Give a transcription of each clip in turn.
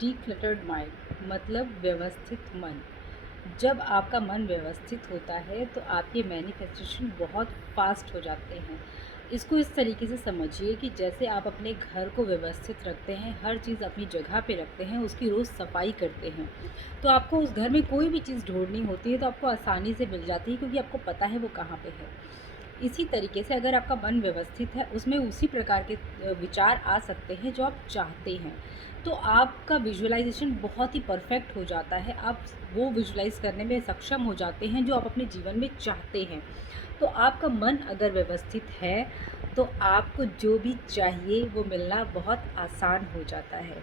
डीक्लटर्ड mind मतलब व्यवस्थित मन। जब आपका मन व्यवस्थित होता है तो आपके मैनिफेस्टेशन बहुत फास्ट हो जाते हैं। इसको इस तरीके से समझिए कि जैसे आप अपने घर को व्यवस्थित रखते हैं, हर चीज़ अपनी जगह पे रखते हैं, उसकी रोज़ सफाई करते हैं, तो आपको उस घर में कोई भी चीज़ ढूंढनी होती है तो आपको आसानी से मिल जाती है, क्योंकि आपको पता है वो कहाँ पे है। इसी तरीके से अगर आपका मन व्यवस्थित है, उसमें उसी प्रकार के विचार आ सकते हैं जो आप चाहते हैं, तो आपका विजुअलाइजेशन बहुत ही परफेक्ट हो जाता है। आप वो विजुअलाइज करने में सक्षम हो जाते हैं जो आप अपने जीवन में चाहते हैं। तो आपका मन अगर व्यवस्थित है तो आपको जो भी चाहिए वो मिलना बहुत आसान हो जाता है।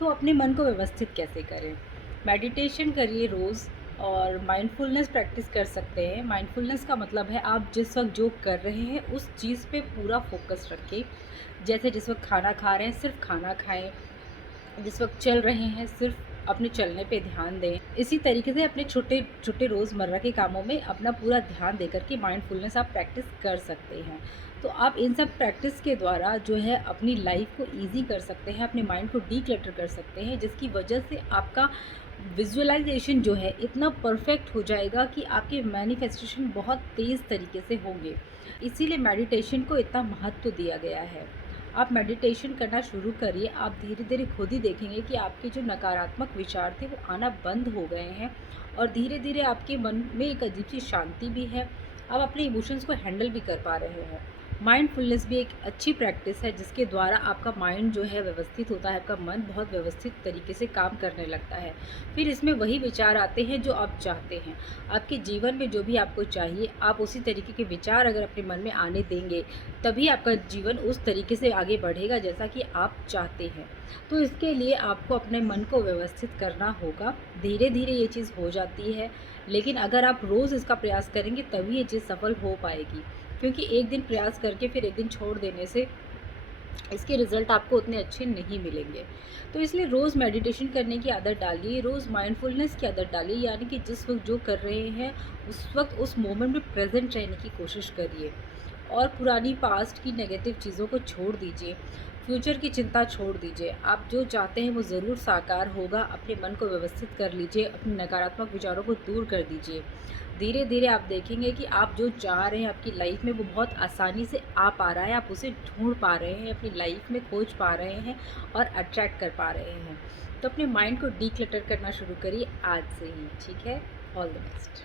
तो अपने मन को व्यवस्थित कैसे करें? मेडिटेशन करिए रोज़, और माइंडफुलनेस प्रैक्टिस कर सकते हैं। माइंडफुलनेस का मतलब है आप जिस वक्त जो कर रहे हैं उस चीज़ पे पूरा फोकस रखें। जैसे जिस वक्त खाना खा रहे हैं सिर्फ खाना खाएं, जिस वक्त चल रहे हैं सिर्फ अपने चलने पे ध्यान दें। इसी तरीके से अपने छोटे छोटे रोज़मर्रा के कामों में अपना पूरा ध्यान देकर के माइंडफुलनेस आप प्रैक्टिस कर सकते हैं। तो आप इन सब प्रैक्टिस के द्वारा जो है अपनी लाइफ को ईजी कर सकते हैं, अपने माइंड को डीक्लटर कर सकते हैं, जिसकी वजह से आपका विजुअलाइजेशन जो है इतना परफेक्ट हो जाएगा कि आपके मैनिफेस्टेशन बहुत तेज़ तरीके से होंगे। इसीलिए मेडिटेशन को इतना महत्व दिया गया है। आप मेडिटेशन करना शुरू करिए, आप धीरे धीरे खुद ही देखेंगे कि आपके जो नकारात्मक विचार थे वो आना बंद हो गए हैं, और धीरे धीरे आपके मन में एक अजीब सी शांति भी है। आप अपने इमोशंस को हैंडल भी कर पा रहे हैं। माइंडफुलनेस भी एक अच्छी प्रैक्टिस है जिसके द्वारा आपका माइंड जो है व्यवस्थित होता है, आपका मन बहुत व्यवस्थित तरीके से काम करने लगता है। फिर इसमें वही विचार आते हैं जो आप चाहते हैं। आपके जीवन में जो भी आपको चाहिए, आप उसी तरीके के विचार अगर अपने मन में आने देंगे, तभी आपका जीवन उस तरीके से आगे बढ़ेगा जैसा कि आप चाहते हैं। तो इसके लिए आपको अपने मन को व्यवस्थित करना होगा। धीरे धीरे ये चीज़ हो जाती है, लेकिन अगर आप रोज़ इसका प्रयास करेंगे तभी ये चीज़ सफल हो पाएगी। क्योंकि एक दिन प्रयास करके फिर एक दिन छोड़ देने से इसके रिज़ल्ट आपको उतने अच्छे नहीं मिलेंगे। तो इसलिए रोज़ मेडिटेशन करने की आदत डालिए, रोज़ माइंडफुलनेस की आदत डालिए, यानी कि जिस वक्त जो कर रहे हैं उस वक्त उस मोमेंट में प्रेजेंट रहने की कोशिश करिए, और पुरानी पास्ट की नेगेटिव चीज़ों को छोड़ दीजिए, फ्यूचर की चिंता छोड़ दीजिए। आप जो चाहते हैं वो ज़रूर साकार होगा। अपने मन को व्यवस्थित कर लीजिए, अपने नकारात्मक विचारों को दूर कर दीजिए। धीरे धीरे आप देखेंगे कि आप जो चाह रहे हैं आपकी लाइफ में वो बहुत आसानी से आ पा रहा है, आप उसे ढूंढ पा रहे हैं, अपनी लाइफ में खोज पा रहे हैं और अट्रैक्ट कर पा रहे हैं। तो अपने माइंड को डीक्लटर करना शुरू करिए आज से ही। ठीक है, ऑल द बेस्ट।